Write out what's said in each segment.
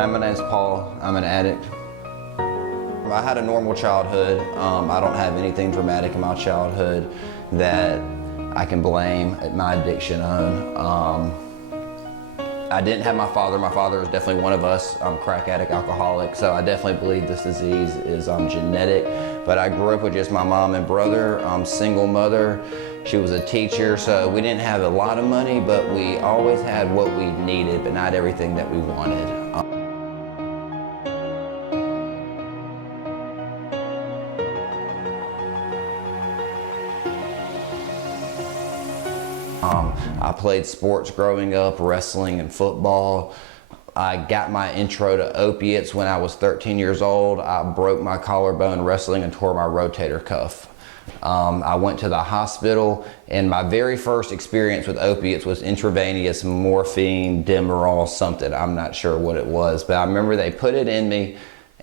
Hi, my name's Paul. I'm an addict. I had a normal childhood. I don't have anything dramatic in my childhood that I can blame my addiction on. I didn't have my father. My father is definitely one of us. I'm crack addict, alcoholic, so I definitely believe this disease is genetic. But I grew up with just my mom and brother, single mother. She was a teacher, so we didn't have a lot of money, but we always had what we needed, but not everything that we wanted. I played sports growing up, wrestling and football. I got my intro to opiates when I was 13 years old. I broke my collarbone wrestling and tore my rotator cuff. I went to the hospital, and my very first experience with opiates was intravenous morphine, Demerol, something. I'm not sure what it was, but I remember they put it in me,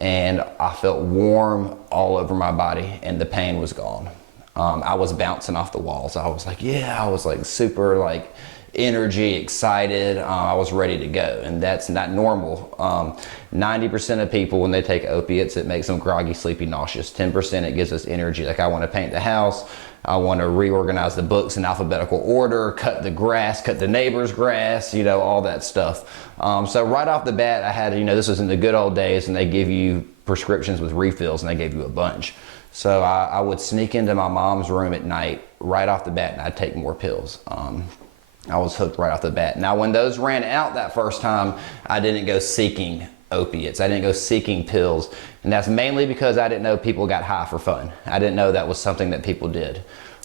and I felt warm all over my body, and the pain was gone. I was bouncing off the walls. I was like, yeah, I was like super like energy, excited. I was ready to go, and that's not normal. 90% of people, when they take opiates, it makes them groggy, sleepy, nauseous. 10% it gives us energy. Like, I want to paint the house. I want to reorganize the books in alphabetical order, cut the grass, cut the neighbor's grass, you know, all that stuff. So right off the bat, I had, you know, this was in the good old days, and they give you prescriptions with refills, and they gave you a bunch. So I would sneak into my mom's room at night right off the bat, and I'd take more pills. I was hooked right off the bat. Now, when those ran out that first time, I didn't go seeking opiates. I didn't go seeking pills. And that's mainly because I didn't know people got high for fun. I didn't know that was something that people did.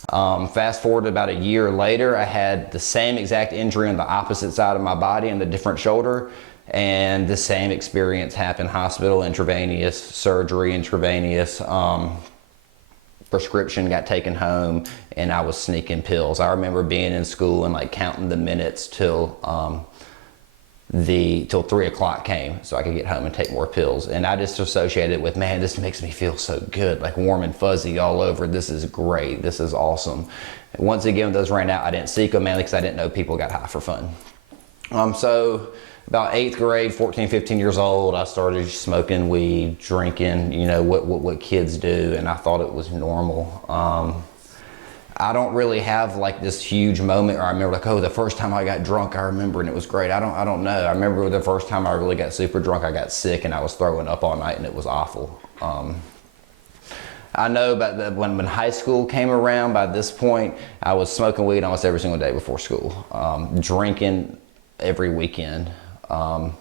Fast forward about a year later, I had the same exact injury on the opposite side of my body and the different shoulder. And the same experience happened: hospital, intravenous, surgery, intravenous. Prescription got taken home, and I was sneaking pills. I remember being in school and like counting the minutes till 3 o'clock came so I could get home and take more pills. And I just associated it with, man, this makes me feel so good, like warm and fuzzy all over. This is great. This is awesome. Once again, when those ran out, I didn't seek them, mainly because I didn't know people got high for fun. So about 8th grade, 14, 15 years old, I started smoking weed, drinking, you know, what kids do, and I thought it was normal. I don't really have like this huge moment, or I remember like, oh, the first time I got drunk, I remember, and it was great. I don't know. I remember the first time I really got super drunk, I got sick, and I was throwing up all night, and it was awful. I know about when high school came around, by this point, I was smoking weed almost every single day before school, drinking every weekend.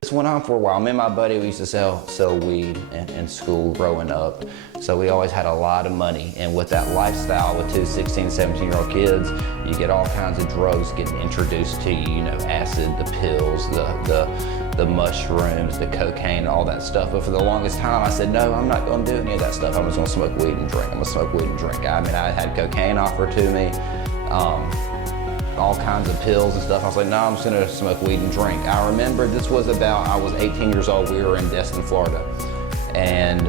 This went on for a while. Me and my buddy, we used to sell weed in school growing up. So we always had a lot of money. And with that lifestyle, with two 16, 17-year-old kids, you get all kinds of drugs getting introduced to you, you know, acid, the pills, the mushrooms, the cocaine, all that stuff. But for the longest time, I said, no, I'm not going to do any of that stuff. I'm just going to smoke weed and drink. I'm going to smoke weed and drink. I mean, I had cocaine offered to me. All kinds of pills and stuff. I was like, no, I'm just gonna smoke weed and drink. I remember this was about, I was 18 years old. We were in Destin, Florida. And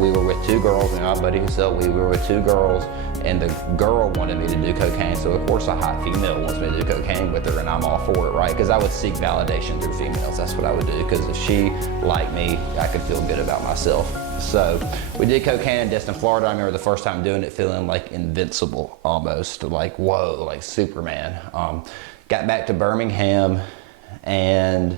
we were with two girls, and my buddy who sold weed, we were with two girls, and the girl wanted me to do cocaine. So of course a hot female wants me to do cocaine with her, and I'm all for it, right? Because I would seek validation through females. That's what I would do, because if she liked me, I could feel good about myself. So we did cocaine in Destin, Florida. I remember the first time doing it, feeling like invincible almost, like whoa, like Superman. Got back to Birmingham, and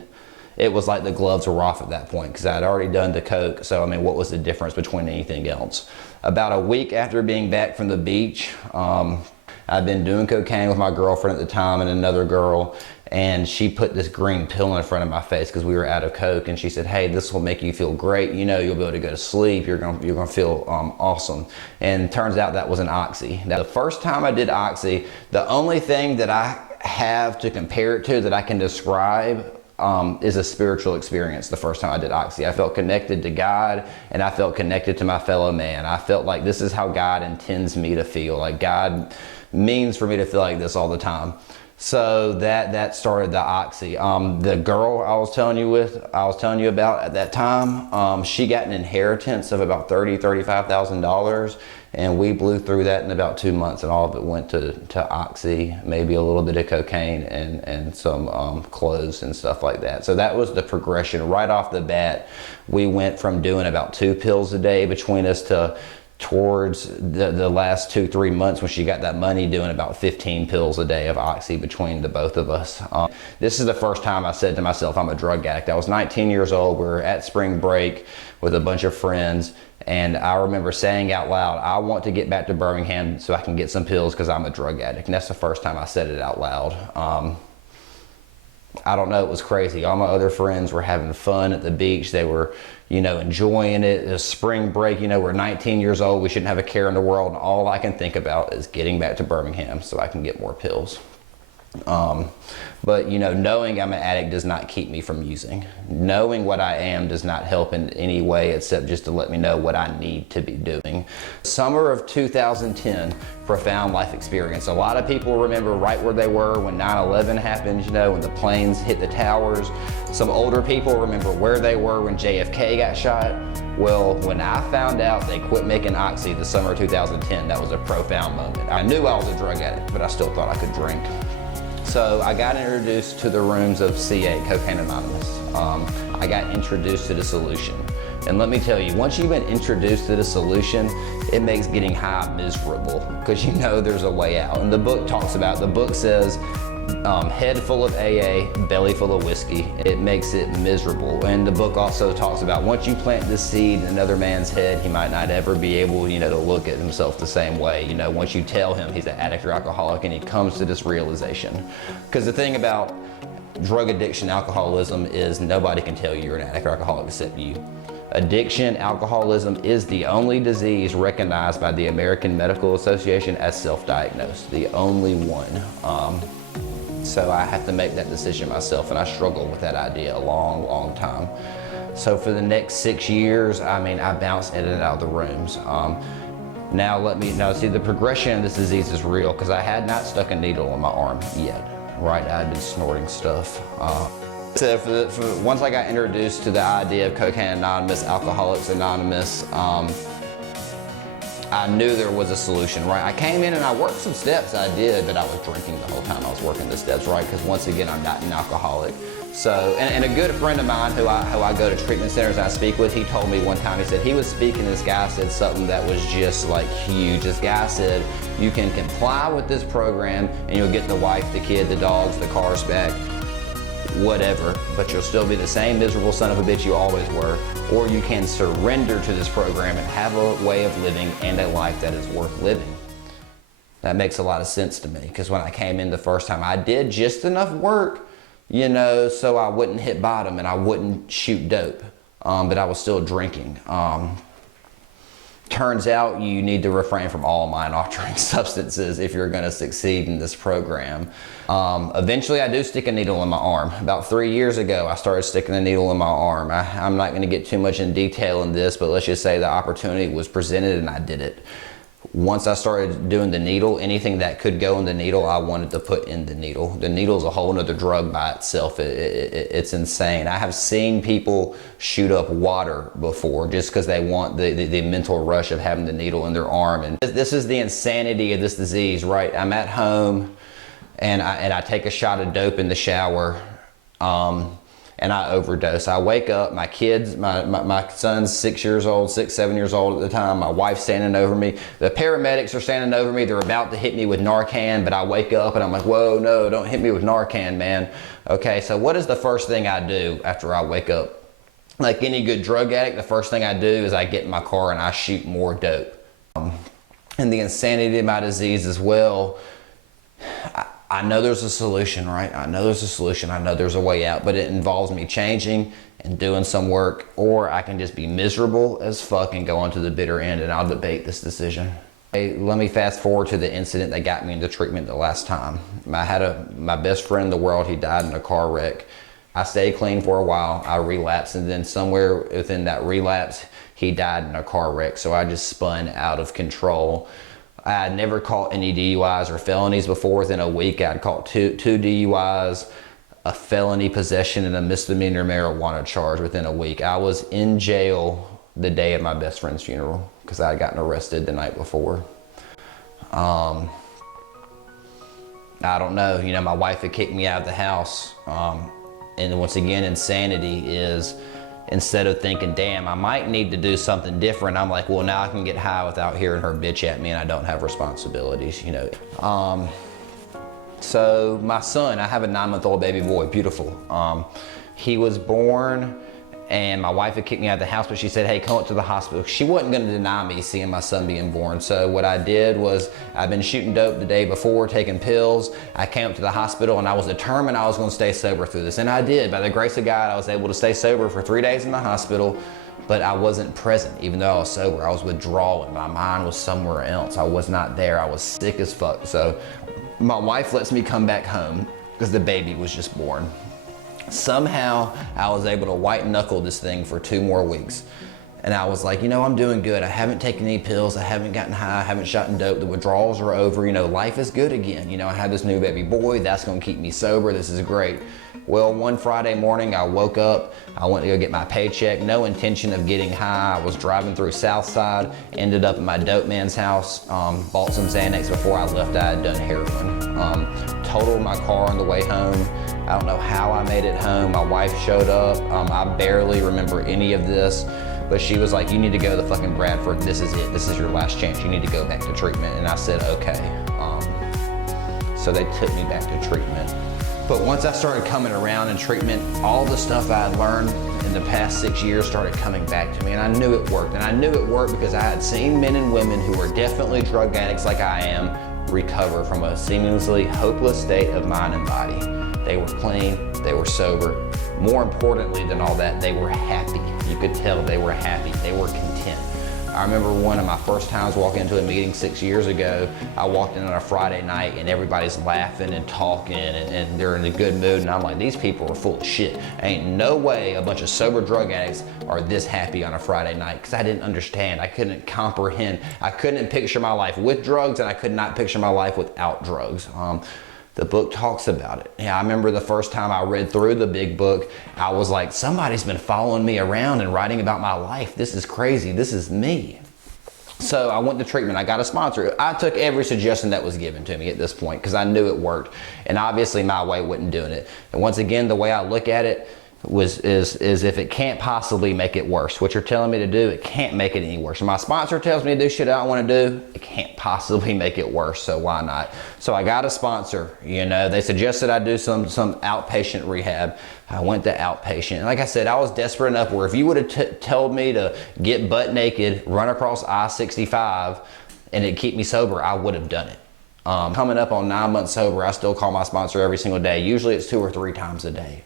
it was like the gloves were off at that point, because I had already done the coke. So I mean, what was the difference between anything else? About a week after being back from the beach, I'd been doing cocaine with my girlfriend at the time and another girl, and she put this green pill in front of my face because we were out of coke, and she said, hey, this will make you feel great, you know, you'll be able to go to sleep, you're gonna feel awesome. And turns out that was an Oxy. Now, the first time I did Oxy, the only thing that I have to compare it to that I can describe is a spiritual experience. The first time I did Oxy, I felt connected to God, and I felt connected to my fellow man. I felt like this is how God intends me to feel, like God means for me to feel like this all the time. So that started the Oxy. The girl I was telling you about at that time, she got an inheritance of about $35,000, and we blew through that in about 2 months, and all of it went to Oxy, maybe a little bit of cocaine, and some clothes and stuff like that. So that was the progression right off the bat. We went from doing about 2 pills a day between us to towards the last 2-3 months when she got that money, doing about 15 pills a day of Oxy between the both of us. This is the first time I said to myself, I'm a drug addict. I was 19 years old. We were at spring break with a bunch of friends, and I remember saying out loud, I want to get back to Birmingham so I can get some pills because I'm a drug addict. And that's the first time I said it out loud. I don't know, it was crazy. All my other friends were having fun at the beach. They were, enjoying it. It was spring break, we're 19 years old. We shouldn't have a care in the world. And all I can think about is getting back to Birmingham so I can get more pills. But knowing I'm an addict does not keep me from using. Knowing what I am does not help in any way except just to let me know what I need to be doing. Summer of 2010, profound life experience. A lot of people remember right where they were when 9/11 happened, when the planes hit the towers. Some older people remember where they were when JFK got shot. Well, when I found out they quit making Oxy the summer of 2010, that was a profound moment. I knew I was a drug addict, but I still thought I could drink. So I got introduced to the rooms of CA, Cocaine Anonymous. I got introduced to the solution. And let me tell you, once you've been introduced to the solution, it makes getting high miserable because there's a way out. And the book talks about, the book says, head full of AA, belly full of whiskey. It makes it miserable. And the book also talks about once you plant this seed in another man's head, he might not ever be able, to look at himself the same way. Once you tell him he's an addict or alcoholic and he comes to this realization. Because the thing about drug addiction, alcoholism is nobody can tell you you're an addict or alcoholic except you. Addiction, alcoholism is the only disease recognized by the American Medical Association as self-diagnosed. The only one. So I have to make that decision myself, and I struggled with that idea a long, long time. So for the next 6 years, I bounced in and out of the rooms. Now see, the progression of this disease is real because I had not stuck a needle in my arm yet, right? I had been snorting stuff. So once I got introduced to the idea of Cocaine Anonymous, Alcoholics Anonymous, I knew there was a solution, right? I came in and I worked some steps. I did, but I was drinking the whole time I was working the steps, right? Because once again, I'm not an alcoholic. So, and a good friend of mine who I go to treatment centers I speak with, he told me one time, he said he was speaking, this guy said something that was just like huge. This guy said, you can comply with this program and you'll get the wife, the kid, the dogs, the cars back, whatever, but you'll still be the same miserable son of a bitch you always were, or you can surrender to this program and have a way of living and a life that is worth living. That makes a lot of sense to me, because when I came in the first time, I did just enough work, so I wouldn't hit bottom and I wouldn't shoot dope, but I was still drinking. Turns out you need to refrain from all mind-altering substances if you're going to succeed in this program. Eventually I do stick a needle in my arm. About 3 years ago I started sticking a needle in my arm. I'm not going to get too much in detail in this, but let's just say the opportunity was presented and I did it. Once I started doing the needle, anything that could go in the needle, I wanted to put in the needle. The needle is a whole nother drug by itself. It's insane. I have seen people shoot up water before just because they want the mental rush of having the needle in their arm. And this is the insanity of this disease, right? I'm at home and I take a shot of dope in the shower. And I overdose. I wake up, my kids, my son's 6 years old, 6, 7 years old at the time. My wife's standing over me. The paramedics are standing over me. They're about to hit me with Narcan, but I wake up and I'm like, whoa, no, don't hit me with Narcan, man. Okay, so what is the first thing I do after I wake up? Like any good drug addict, the first thing I do is I get in my car and I shoot more dope. And the insanity of my disease as well, I know there's a solution, right? I know there's a solution. I know there's a way out, but it involves me changing and doing some work, or I can just be miserable as fuck and go on to the bitter end, and I'll debate this decision. Hey, let me fast forward to the incident that got me into treatment the last time. I had my best friend in the world. He died in a car wreck. I stayed clean for a while. I relapsed, and then somewhere within that relapse, he died in a car wreck. So I just spun out of control. I had never caught any DUIs or felonies before. Within a week, I'd caught two DUIs, a felony possession, and a misdemeanor marijuana charge within a week. I was in jail the day of my best friend's funeral because I had gotten arrested the night before. I don't know, you know, my wife had kicked me out of the house. And once again, insanity is, instead of thinking, damn, I might need to do something different, I'm like, well, now I can get high without hearing her bitch at me and I don't have responsibilities, you know. So my son, I have a 9-month-old baby boy, beautiful. He was born and my wife had kicked me out of the house, but she said, hey, come up to the hospital. She wasn't gonna deny me seeing my son being born. So what I did was, I'd been shooting dope the day before, taking pills. I came up to the hospital and I was determined I was gonna stay sober through this. And I did. By the grace of God, I was able to stay sober for 3 days in the hospital, but I wasn't present. Even though I was sober, I was withdrawing. My mind was somewhere else. I was not there. I was sick as fuck. So my wife lets me come back home because the baby was just born. Somehow I was able to white knuckle this thing for 2 more weeks. And I was like, you know, I'm doing good. I haven't taken any pills. I haven't gotten high. I haven't shot dope. The withdrawals are over. You know, life is good again. You know, I have this new baby boy. That's going to keep me sober. This is great. Well, one Friday morning, I woke up. I went to go get my paycheck. No intention of getting high. I was driving through Southside. Ended up at my dope man's house. Bought some Xanax before I left. I had done heroin. Totaled my car on the way home. I don't know how I made it home. My wife showed up. I barely remember any of this, but she was like, you need to go to the fucking Bradford. This is it. This is your last chance. You need to go back to treatment. And I said, okay. So they took me back to treatment. But once I started coming around in treatment, all the stuff I had learned in the past 6 years started coming back to me, and I knew it worked. And I knew it worked because I had seen men and women who were definitely drug addicts like I am recover from a seemingly hopeless state of mind and body. They were clean, they were sober. More importantly than all that, they were happy. You could tell they were happy, they were content. I remember one of my first times walking into a meeting 6 years ago. I walked in on a Friday night and everybody's laughing and talking and they're in a good mood, and I'm like, these people are full of shit. Ain't no way a bunch of sober drug addicts are this happy on a Friday night, because I didn't understand. I couldn't comprehend. I couldn't picture my life with drugs, and I could not picture my life without drugs. The book talks about it. Yeah, I remember the first time I read through the big book, I was like, somebody's been following me around and writing about my life. This is crazy. This is me. So I went to treatment. I got a sponsor. I took every suggestion that was given to me at this point because I knew it worked. And obviously my way wasn't doing it. And once again, the way I look at it is if it can't possibly make it worse. What you're telling me to do, it can't make it any worse. And my sponsor tells me to do shit I don't want to do, it can't possibly make it worse, so why not? So I got a sponsor, you know, they suggested I do some outpatient rehab. I went to outpatient. And like I said, I was desperate enough where if you would have told me to get butt naked, run across I-65, and it'd keep me sober, I would have done it. Coming up on 9 months sober, I still call my sponsor every single day. Usually it's 2 or 3 times a day.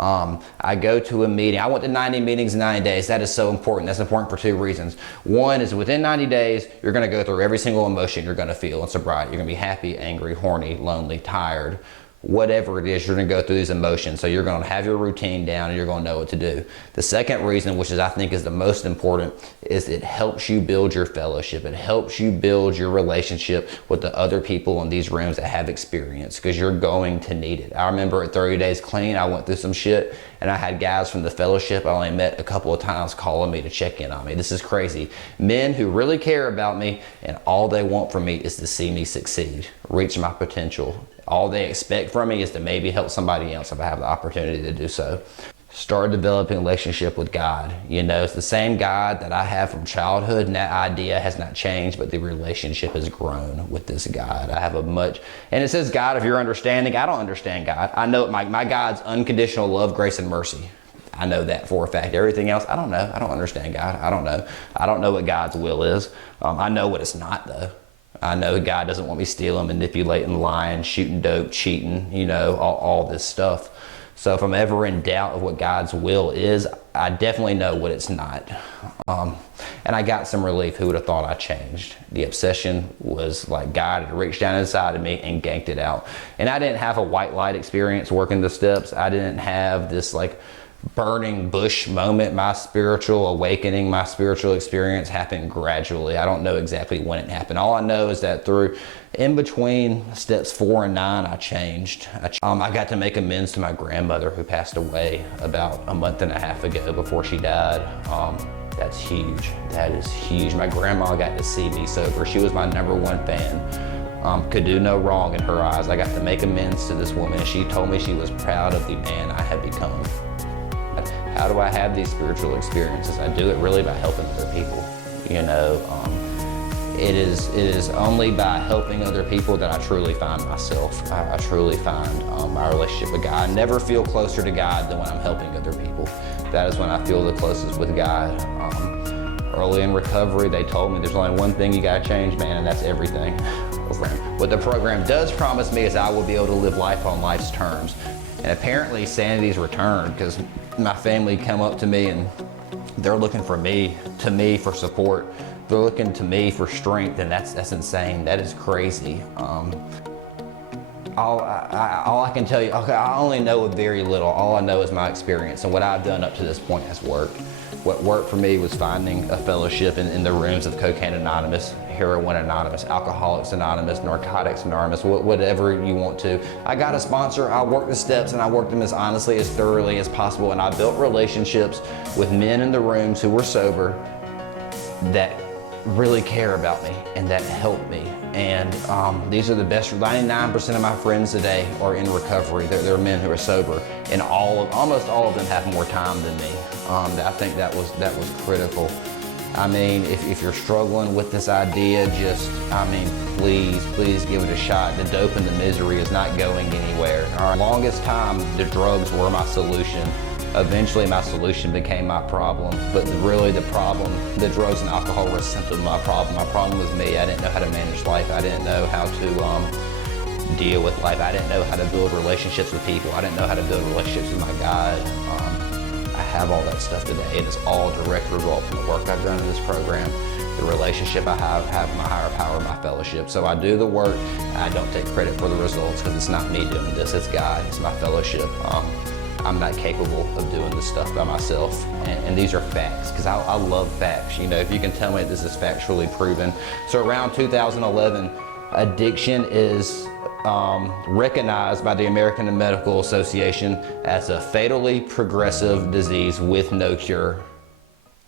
I go to a meeting. I went to 90 meetings in 90 days. That is so important. That's important for 2 reasons. One is within 90 days, you're going to go through every single emotion you're going to feel in sobriety. You're going to be happy, angry, horny, lonely, tired, whatever it is, you're going to go through these emotions. So you're going to have your routine down and you're going to know what to do. The second reason, which is I think is the most important, is it helps you build your fellowship. It helps you build your relationship with the other people in these rooms that have experience, because you're going to need it. I remember at 30 Days Clean, I went through some shit and I had guys from the fellowship I only met a couple of times calling me to check in on me. This is crazy. Men who really care about me and all they want from me is to see me succeed, reach my potential. All they expect from me is to maybe help somebody else if I have the opportunity to do so. Start developing a relationship with God. You know, it's the same God that I have from childhood, and that idea has not changed, but the relationship has grown with this God. I have and it says God of your understanding. I don't understand God. I know my God's unconditional love, grace, and mercy. I know that for a fact. Everything else, I don't know. I don't understand God. I don't know. I don't know what God's will is. I know what it's not, though. I know God doesn't want me stealing, manipulating, lying, shooting dope, cheating, you know, all this stuff. So if I'm ever in doubt of what God's will is, I definitely know what it's not. And I got some relief. Who would have thought I changed? The obsession was like God had reached down inside of me and ganked it out. And I didn't have a white light experience working the steps. I didn't have this like burning bush moment. My spiritual awakening, my spiritual experience happened gradually. I don't know exactly when it happened. All I know is that in between steps 4 and 9, I changed. I got to make amends to my grandmother who passed away about a month and a half ago before she died. That's huge. That is huge. My grandma got to see me sober. She was my #1 fan. Could do no wrong in her eyes. I got to make amends to this woman, and she told me she was proud of the man I had become. How do I have these spiritual experiences? I do it really by helping other people. You know, it is only by helping other people that I truly find myself. I truly find my relationship with God. I never feel closer to God than when I'm helping other people. That is when I feel the closest with God. Early in recovery, they told me there's only one thing you gotta change, man, and that's everything. What the program does promise me is I will be able to live life on life's terms. And apparently sanity's returned, because my family come up to me and they're looking for me for support. They're looking to me for strength, and that's insane. That is crazy. All I can tell you, okay, I only know very little. All I know is my experience, and what I've done up to this point has worked. What worked for me was finding a fellowship in the rooms of Cocaine Anonymous, Heroin Anonymous, Alcoholics Anonymous, Narcotics Anonymous, whatever you want to. I got a sponsor, I worked the steps, and I worked them as honestly, as thoroughly as possible, and I built relationships with men in the rooms who were sober that really care about me and that help me. And these are the best. 99% of my friends today are in recovery. They're men who are sober, and almost all of them have more time than me. I think that was critical. I mean, if you're struggling with this idea, please give it a shot. The dope and the misery is not going anywhere. Our longest time, the drugs were my solution. Eventually my solution became my problem, but really the drugs and alcohol were a symptom of my problem. My problem was me. I didn't know how to manage life. I didn't know how to deal with life. I didn't know how to build relationships with people. I didn't know how to build relationships with my God. I have all that stuff today. It is all a direct result from the work I've done in this program, the relationship I have my higher power, my fellowship. So I do the work. I don't take credit for the results because it's not me doing this, it's God, it's my fellowship. I'm not capable of doing this stuff by myself. And these are facts, because I love facts. You know, if you can tell me this is factually proven. So around 2011, addiction is recognized by the American Medical Association as a fatally progressive disease with no cure,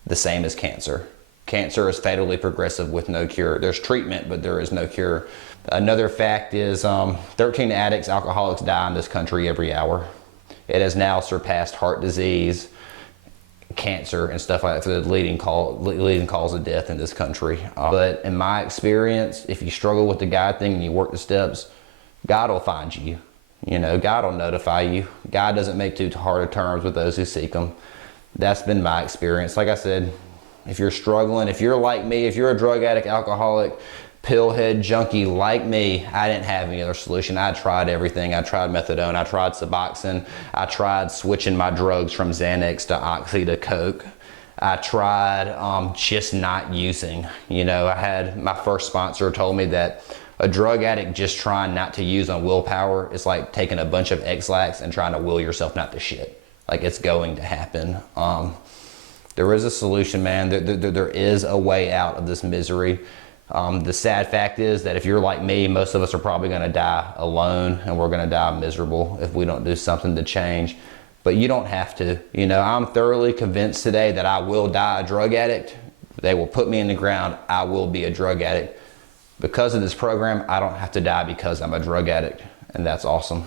the same as cancer. Cancer is fatally progressive with no cure. There's treatment, but there is no cure. Another fact is 13 addicts, alcoholics die in this country every hour. It has now surpassed heart disease, cancer, and stuff like that for the leading cause of death in this country. But in my experience, if you struggle with the God thing and you work the steps, God will find you. You know, God will notify you. God doesn't make too hard of terms with those who seek Him. That's been my experience. Like I said, if you're struggling, if you're like me, if you're a drug addict, alcoholic, pillhead junkie like me, I didn't have any other solution. I tried everything. I tried methadone, I tried Suboxone, I tried switching my drugs from Xanax to Oxy to Coke. I tried just not using. You know, I had my first sponsor told me that a drug addict just trying not to use on willpower is like taking a bunch of X-Lax and trying to will yourself not to shit. Like, it's going to happen. There is a solution, man. There is a way out of this misery. The sad fact is that if you're like me, most of us are probably gonna die alone, and we're gonna die miserable if we don't do something to change. But you don't have to. You know, I'm thoroughly convinced today that I will die a drug addict. They will put me in the ground, I will be a drug addict. Because of this program, I don't have to die because I'm a drug addict, and that's awesome.